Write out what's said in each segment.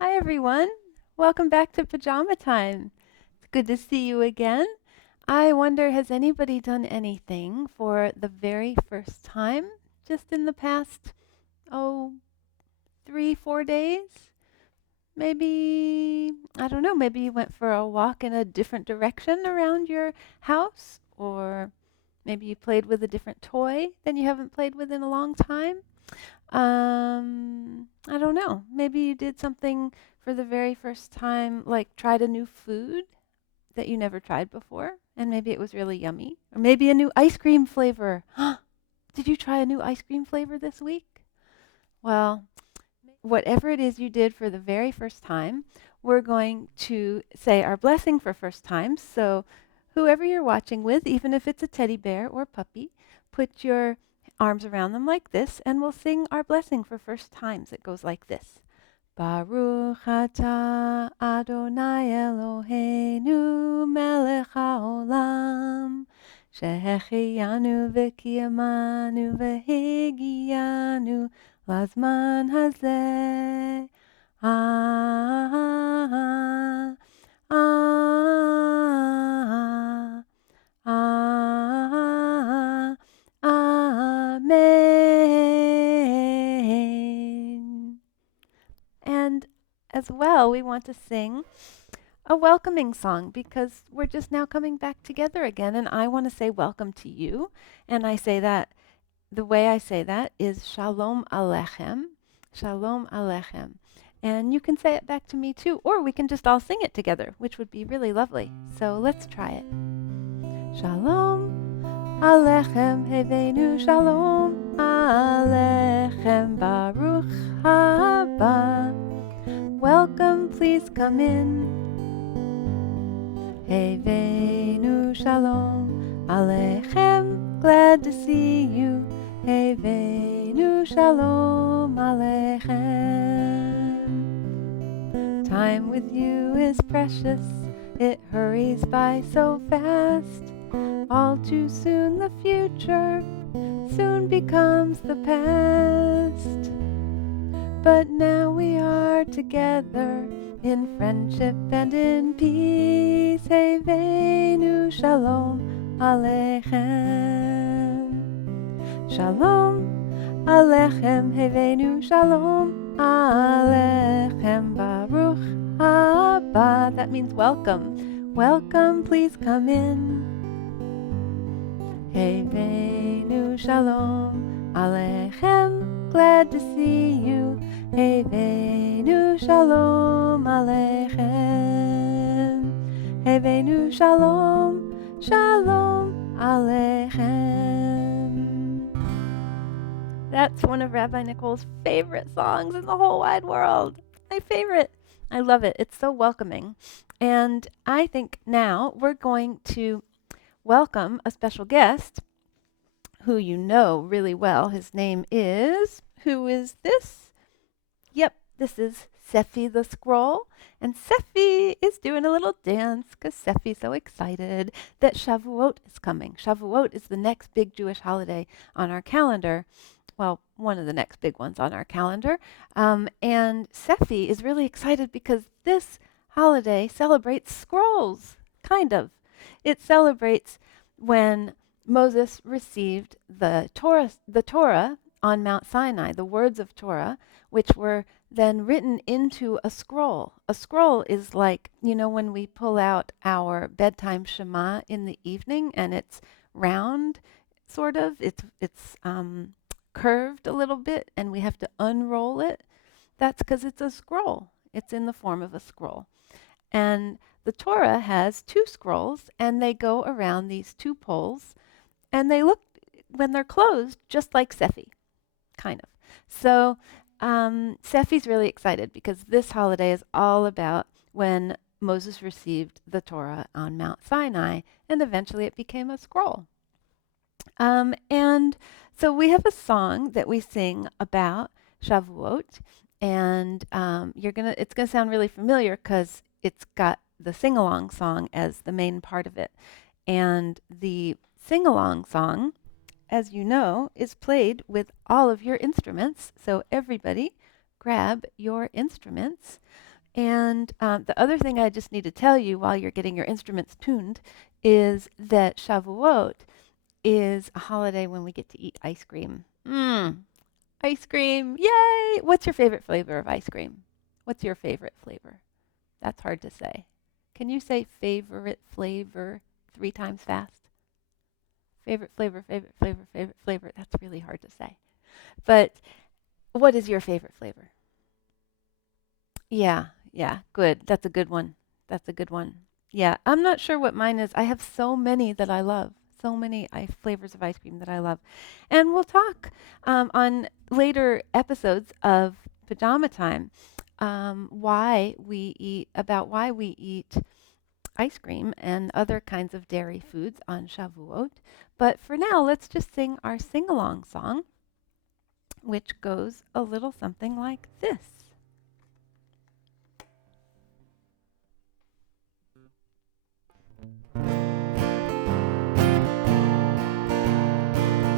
Hi, everyone. Welcome back to Pajama Time. It's good to see you again. I wonder, has anybody done anything for the very first time just in the past, oh, 3, 4 days? Maybe, I don't know, maybe you went for a walk in a different direction around your house, or maybe you played with a different toy than you haven't played with in a long time. I don't know. Maybe you did something for the very first time, like tried a new food that you never tried before, and maybe it was really yummy. Or maybe a new ice cream flavor. Did you try a new ice cream flavor this week? Well, whatever it is you did for the very first time, we're going to say our blessing for first times. So, whoever you're watching with, even if it's a teddy bear or puppy, put your arms around them like this, and we'll sing our blessing for first times. It goes like this. Baruch atah Adonai Eloheinu melech haolam Shehecheyanu v'kiyamanu v'higiyanu Lazman hazeh. Ah, ah, ah, amen. And as well, we want to sing a welcoming song because we're just now coming back together again, and I want to say welcome to you. And I say that the way I say that is shalom aleichem, shalom aleichem. And you can say it back to me too, or we can just all sing it together, which would be really lovely. So let's try it. Shalom aleichem, Heveinu shalom aleichem, baruch haba. Welcome, please come in. Heveinu shalom aleichem, glad to see you. Heveinu shalom aleichem. Time with you is precious, it hurries by so fast. All too soon the future soon becomes the past. But now we are together in friendship and in peace. Heveinu shalom aleichem. Shalom aleichem, Heveinu shalom aleichem, baruch haba. That means welcome. Welcome, please come in. Heveinu shalom aleichem, glad to see you. Heveinu shalom aleichem. Heveinu shalom, shalom aleichem. That's one of Rabbi Nicole's favorite songs in the whole wide world. My favorite. I love it. It's so welcoming. And I think now we're going to welcome a special guest who you know really well. His name is, who is this? Yep, this is Sefi the Scroll. And Sefi is doing a little dance because Sefi's so excited that Shavuot is coming. Shavuot is the next big Jewish holiday on our calendar. Well, one of the next big ones on our calendar. And Sefi is really excited because this holiday celebrates scrolls, kind of. It celebrates when Moses received the Torah on Mount Sinai, the words of Torah, which were then written into a scroll. A scroll is like, when we pull out our bedtime Shema in the evening and it's round, sort of. It's curved a little bit and we have to unroll it. That's because it's a scroll. It's in the form of a scroll. And the Torah has 2 scrolls and they go around these 2 poles and they look, when they're closed, just like Sefi, kind of. So Sefi's really excited because this holiday is all about when Moses received the Torah on Mount Sinai and eventually it became a scroll. And so we have a song that we sing about Shavuot, and it's gonna sound really familiar because it's got the sing-along song as the main part of it. And the sing-along song, as you know, is played with all of your instruments. So everybody, grab your instruments. And the other thing I just need to tell you while you're getting your instruments tuned is that Shavuot is a holiday when we get to eat ice cream. Ice cream, yay! What's your favorite flavor of ice cream? What's your favorite flavor? That's hard to say. Can you say favorite flavor 3 times fast? Favorite flavor, favorite flavor, favorite flavor. That's really hard to say. But what is your favorite flavor? Yeah, good. That's a good one. That's a good one. Yeah, I'm not sure what mine is. I have so many that I love. So many flavors of ice cream that I love. And we'll talk on later episodes of Pyjama Time why we eat ice cream and other kinds of dairy foods on Shavuot. But for now, let's just sing our sing-along song, which goes a little something like this.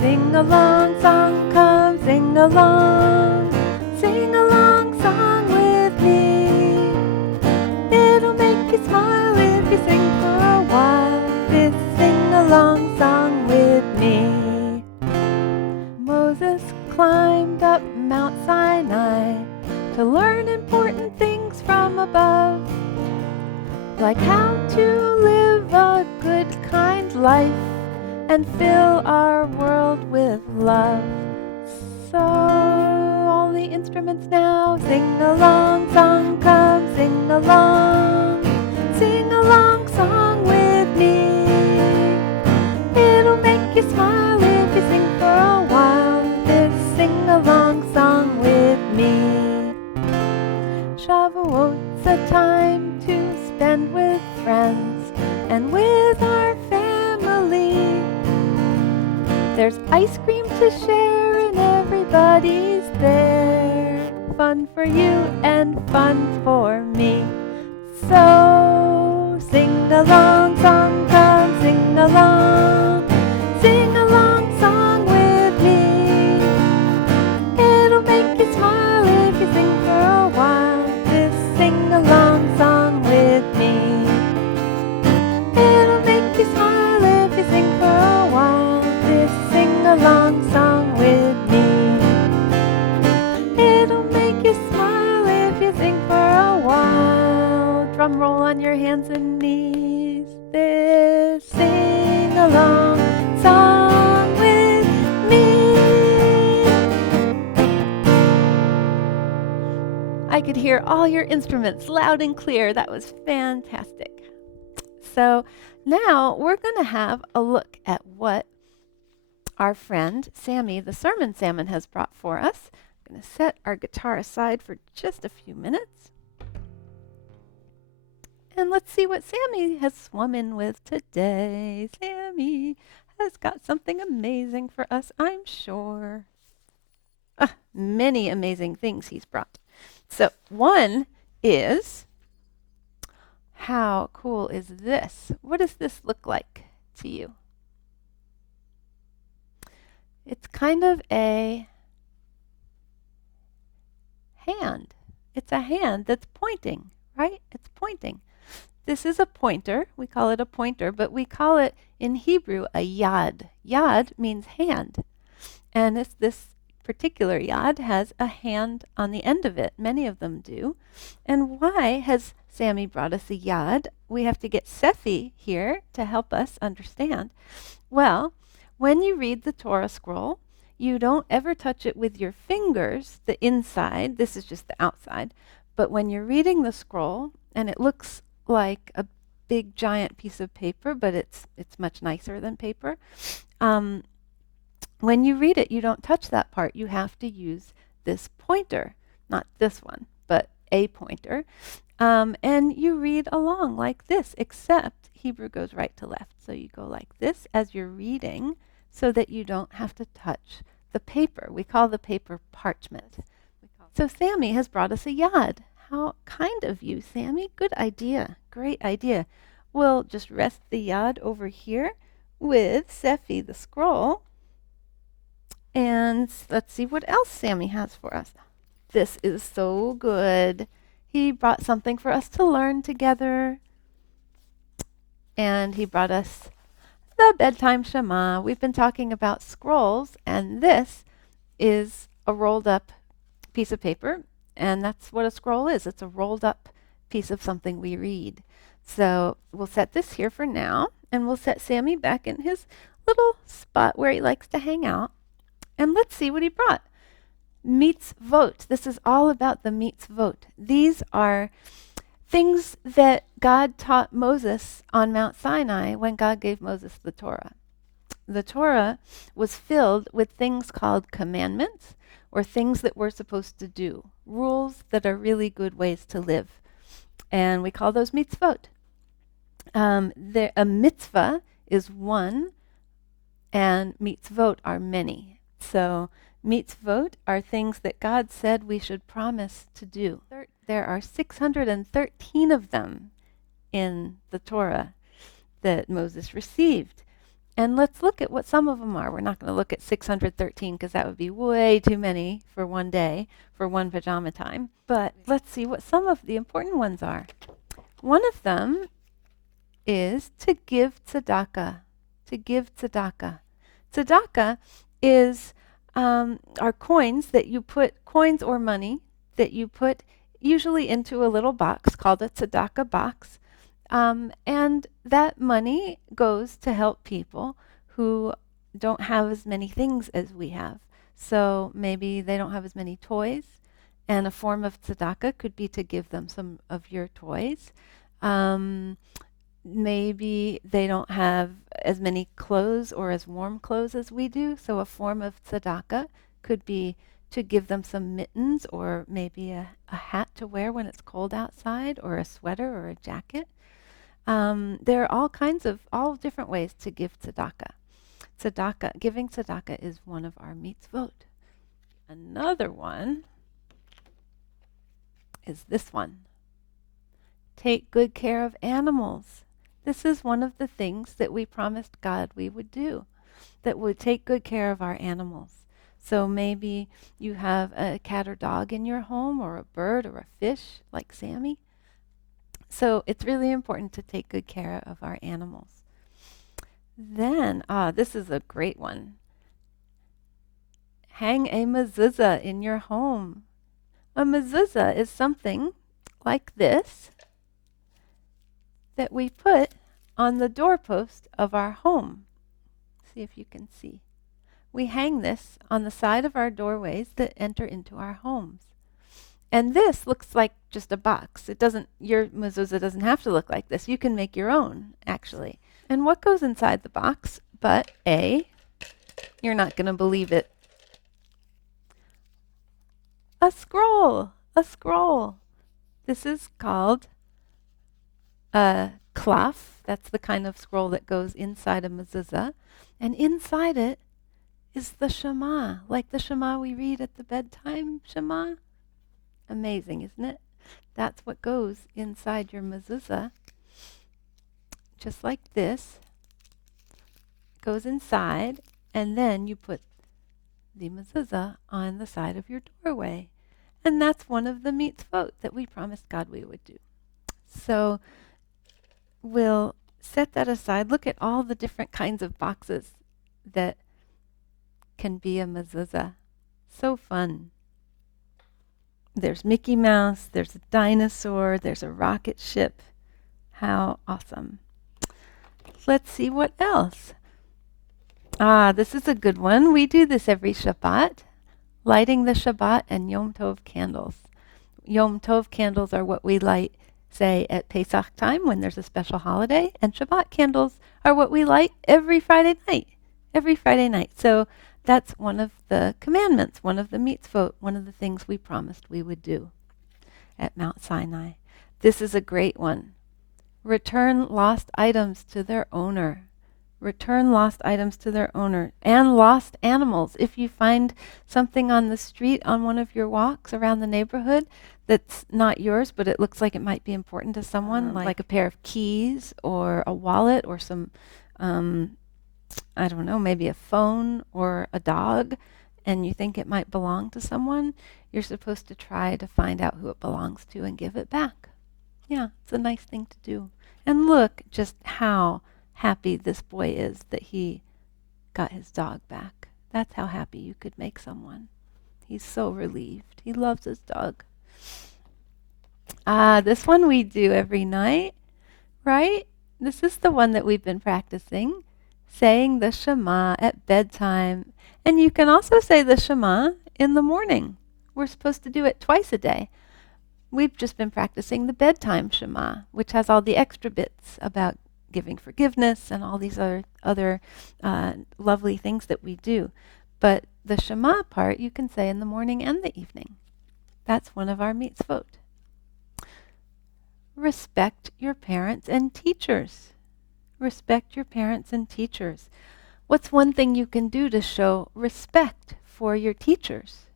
Sing-along song, come sing-along. Sing-along song with me. It'll make you smile if you sing for a while. This sing-along song with me. Moses climbed up Mount Sinai to learn important things from above, like how to live a good, kind life and fill our world with love. So all the instruments now, sing along song, come sing along. Sing along song with me. It'll make you smile if you sing for a while. This sing along song with me. Shavuot's a time to spend with friends and with our family. There's ice cream to share and everybody's there. Fun for you and fun for me. So sing along song, come sing along. Sing along song with me. It'll make you smile if you sing for a while. This sing along song with me. It'll make you smile if you sing for a while. This sing-along song with me. It'll make you smile if you sing for a while. Drum roll on your hands and knees. This sing-along song with me. I could hear all your instruments loud and clear. That was fantastic. So now we're going to have a look at what our friend Sammy, the sermon salmon, has brought for us. I'm going to set our guitar aside for just a few minutes. And let's see what Sammy has swum in with today. Sammy has got something amazing for us, I'm sure. Many amazing things he's brought. So one is, how cool is this? What does this look like to you? It's kind of a hand. It's a hand that's pointing, right? It's pointing. This is a pointer. We call it a pointer, but we call it in Hebrew a yad. Yad means hand. And this particular yad has a hand on the end of it. Many of them do. And why has Sammy brought us a yad? We have to get Sefi here to help us understand. Well, when you read the Torah scroll, you don't ever touch it with your fingers, the inside. This is just the outside. But when you're reading the scroll, and it looks like a big giant piece of paper, but it's much nicer than paper. When you read it, you don't touch that part. You have to use this pointer, not this one, but a pointer. And you read along like this, except Hebrew goes right to left. So you go like this as you're reading so that you don't have to touch the paper. We call the paper parchment. So Sammy has brought us a yad. How kind of you, Sammy. Good idea. Great idea. We'll just rest the yad over here with Sefi, the scroll. And let's see what else Sammy has for us. This is so good. He brought something for us to learn together. And he brought us the bedtime Shema. We've been talking about scrolls, and this is a rolled up piece of paper. And that's what a scroll is. It's a rolled up piece of something we read. So we'll set this here for now, and we'll set Sammy back in his little spot where he likes to hang out. And let's see what he brought. Mitzvot. This is all about the mitzvot. These are things that God taught Moses on Mount Sinai when God gave Moses the Torah. The Torah was filled with things called commandments, or things that we're supposed to do, rules that are really good ways to live. And we call those mitzvot. A mitzvah is one, and mitzvot are many. So mitzvot are things that God said we should promise to do. There are 613 of them in the Torah that Moses received. And let's look at what some of them are. We're not going to look at 613 because that would be way too many for one day, for one pajama time. But let's see what some of the important ones are. One of them is to give tzedakah. To give tzedakah. Tzedakah is are coins that you put, coins or money that you put usually into a little box called a tzedakah box. And that money goes to help people who don't have as many things as we have. So maybe they don't have as many toys, and a form of tzedakah could be to give them some of your toys. Maybe they don't have as many clothes or as warm clothes as we do, so a form of tzedakah could be to give them some mittens, or maybe a hat to wear when it's cold outside, or a sweater or a jacket. There are all different ways to give tzedakah. Giving tzedakah is one of our mitzvot. Another one is this one. Take good care of animals. This is one of the things that we promised God we would do, that would take good care of our animals. So maybe you have a cat or dog in your home, or a bird or a fish like Sammy. So it's really important to take good care of our animals. Then, this is a great one. Hang a mezuzah in your home. A mezuzah is something like this that we put on the doorpost of our home. See if you can see. We hang this on the side of our doorways that enter into our homes. And this looks like just a box. Your mezuzah doesn't have to look like this. You can make your own, actually. And what goes inside the box but you're not going to believe it, a scroll. A scroll. This is called a klaf. That's the kind of scroll that goes inside a mezuzah. And inside it is the Shema, like the Shema we read at the bedtime Shema. Amazing, isn't it? That's what goes inside your mezuzah. Just like this. Goes inside, and then you put the mezuzah on the side of your doorway. And that's one of the mitzvot that we promised God we would do. So we'll set that aside. Look at all the different kinds of boxes that can be a mezuzah. So fun. There's Mickey Mouse, there's a dinosaur, there's a rocket ship. How awesome. Let's see what else. This is a good one. We do this every Shabbat, lighting the Shabbat and Yom Tov candles. Yom Tov candles are what we light, say, at Pesach time when there's a special holiday, and Shabbat candles are what we light every Friday night. Every Friday night. So that's one of the commandments, one of the mitzvot, one of the things we promised we would do at Mount Sinai. This is a great one. Return lost items to their owner. Return lost items to their owner. And lost animals. If you find something on the street on one of your walks around the neighborhood that's not yours, but it looks like it might be important to someone, like a pair of keys or a wallet or some I don't know, maybe a phone or a dog, and you think it might belong to someone, you're supposed to try to find out who it belongs to and give it back. Yeah, it's a nice thing to do. And look just how happy this boy is that he got his dog back. That's how happy you could make someone. He's so relieved. He loves his dog. This one we do every night, right? This is the one that we've been practicing, saying the Shema at bedtime. And you can also say the Shema in the morning. We're supposed to do it twice a day. We've just been practicing the bedtime Shema, which has all the extra bits about giving forgiveness and all these other lovely things that we do. But the Shema part you can say in the morning and the evening. That's one of our mitzvot. Respect your parents and teachers. Respect your parents and teachers. What's one thing you can do to show respect for your teachers?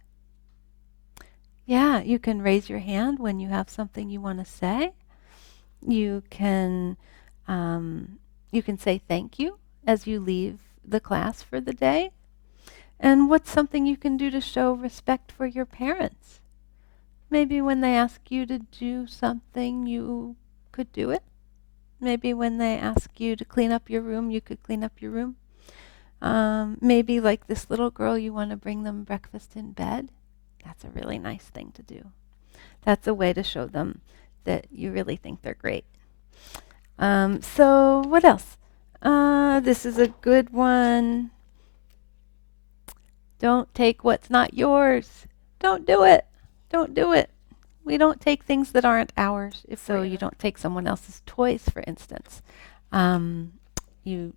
Yeah, you can raise your hand when you have something you want to say. You can say thank you as you leave the class for the day. And what's something you can do to show respect for your parents? Maybe when they ask you to do something, you could do it. Maybe when they ask you to clean up your room, you could clean up your room. Maybe like this little girl, you want to bring them breakfast in bed. That's a really nice thing to do. That's a way to show them that you really think they're great. So what else? This is a good one. Don't take what's not yours. Don't do it. Don't do it. We don't take things that aren't ours. If so, you don't take someone else's toys, for instance. You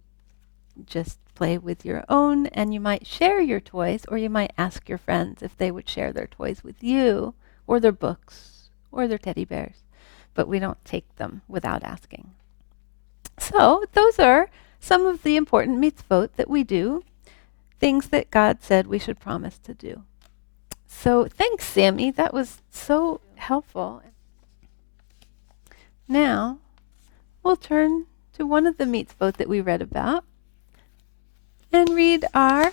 just play with your own, and you might share your toys, or you might ask your friends if they would share their toys with you, or their books, or their teddy bears. But we don't take them without asking. So those are some of the important mitzvot that we do, things that God said we should promise to do. So thanks, Sammy. That was so helpful. Now, we'll turn to one of the mitzvot that we read about and read our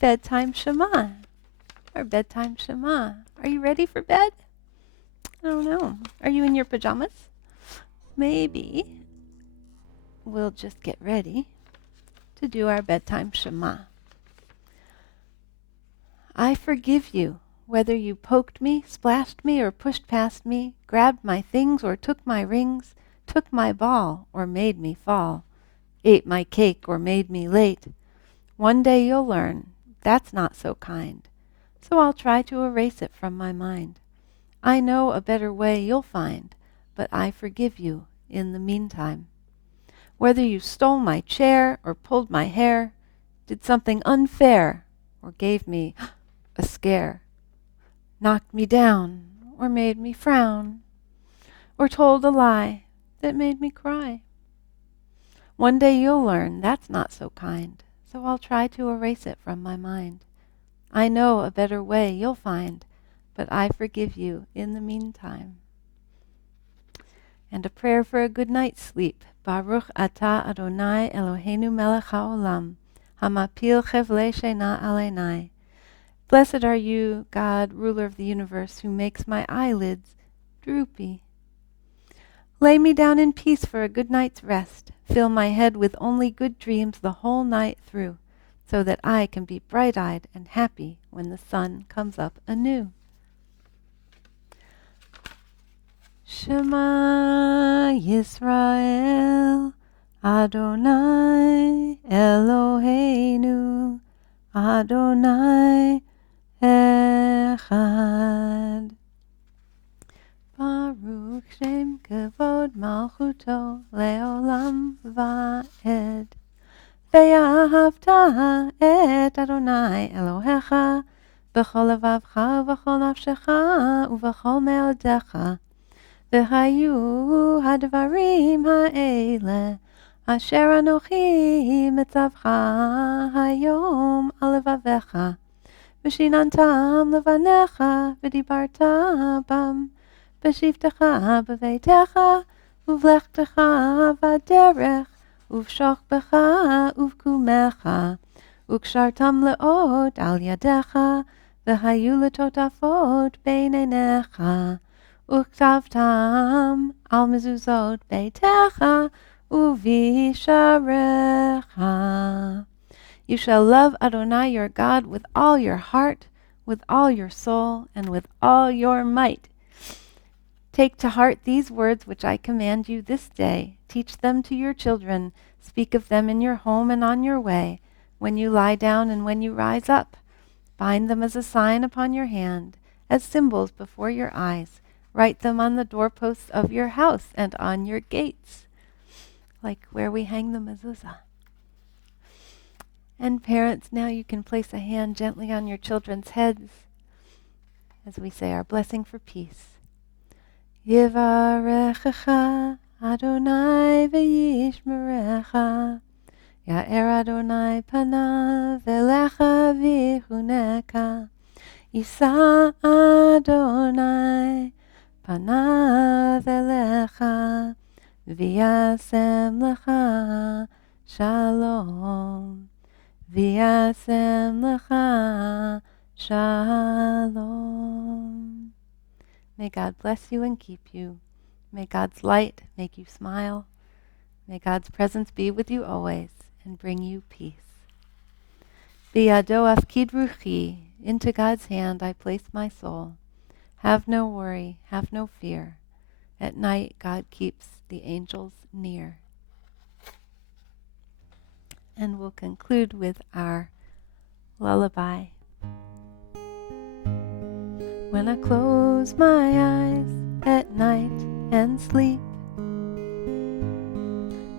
bedtime Shema. Our bedtime Shema. Are you ready for bed? I don't know. Are you in your pajamas? Maybe we'll just get ready to do our bedtime Shema. I forgive you, whether you poked me, splashed me, or pushed past me, grabbed my things or took my rings, took my ball or made me fall, ate my cake or made me late. One day you'll learn that's not so kind, so I'll try to erase it from my mind. I know a better way you'll find, but I forgive you in the meantime. Whether you stole my chair or pulled my hair, did something unfair or gave me a scare, knocked me down or made me frown, or told a lie that made me cry. One day you'll learn that's not so kind, so I'll try to erase it from my mind. I know a better way you'll find, but I forgive you in the meantime. And a prayer for a good night's sleep. Baruch atah Adonai Eloheinu melech haolam, hamapil chevlei shena aleinai. Blessed are you, God, ruler of the universe, who makes my eyelids droopy. Lay me down in peace for a good night's rest. Fill my head with only good dreams the whole night through, so that I can be bright-eyed and happy when the sun comes up anew. Shema Yisrael, Adonai Eloheinu, Adonai Echad. Baruch Shem Kavod Malchuto Leolam Va'ed. Ve'ahavta et Adonai Elohecha b'chol levavcha v'chol nafshecha u'v'chol me'odecha. V'hayu hadvarim ha'ele asher anochi mitzavcha hayom al levavecha. V'shinantam levanecha v'dibarta bam v'shivtecha b'veitecha uvlechtecha v'derech uv'shochbecha uv'kumecha ukshartam le'od al yadecha v'hayu l'totafot beinenecha, uktavtam al mezuzot beitecha, uvisharecha. You shall love Adonai your God with all your heart, with all your soul, and with all your might. Take to heart these words which I command you this day. Teach them to your children. Speak of them in your home and on your way, when you lie down and when you rise up. Bind them as a sign upon your hand, as symbols before your eyes. Write them on the doorposts of your house and on your gates, like where we hang the mezuzah. And parents, now you can place a hand gently on your children's heads as we say our blessing for peace. Yivarechecha Adonai v'yishmerecha, Ya'er Adonai panav elecha v'chuneka, Yisa Adonai panav elecha v'yasem lecha shalom, v'yasem lecha shalom. May God bless you and keep you. May God's light make you smile. May God's presence be with you always and bring you peace. Biyado afkid ruchi, into God's hand I place my soul. Have no worry, have no fear. At night God keeps the angels near. And we'll conclude with our lullaby. When I close my eyes at night and sleep,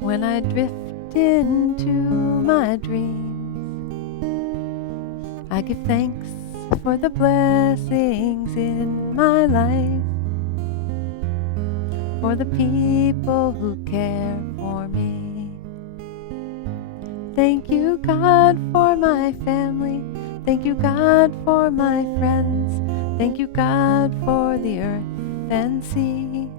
when I drift into my dreams, I give thanks for the blessings in my life, for the people who care for me. Thank you, God, for my family. Thank you, God, for my friends. Thank you, God, for the earth and sea.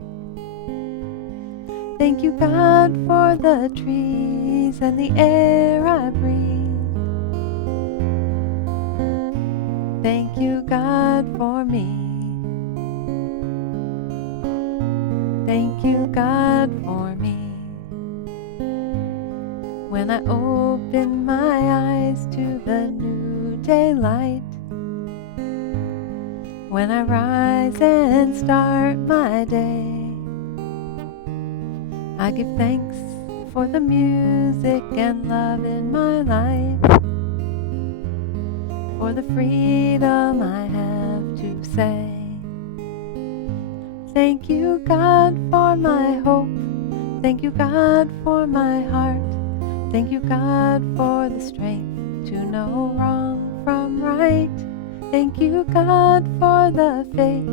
Thank you, God, for the trees and the air I breathe. Thank you, God, for me. Thank you, God, for me. When I open my eyes to the new daylight, when I rise and start my day, I give thanks for the music and love in my life, for the freedom I have to say. Thank you, God, for my hope. Thank you, God, for my heart. Thank you, God, for the strength to know wrong from right. Thank you, God, for the faith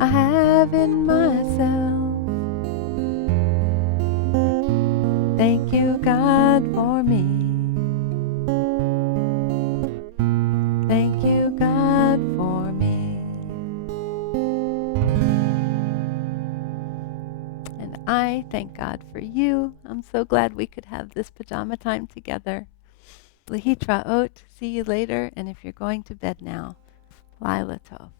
I have in myself. Thank you, God, for me. Thank you, God, for me. And I thank God for you. I'm so glad we could have this pajama time together. Lehitraot, see you later, and if you're going to bed now, Laila Tov.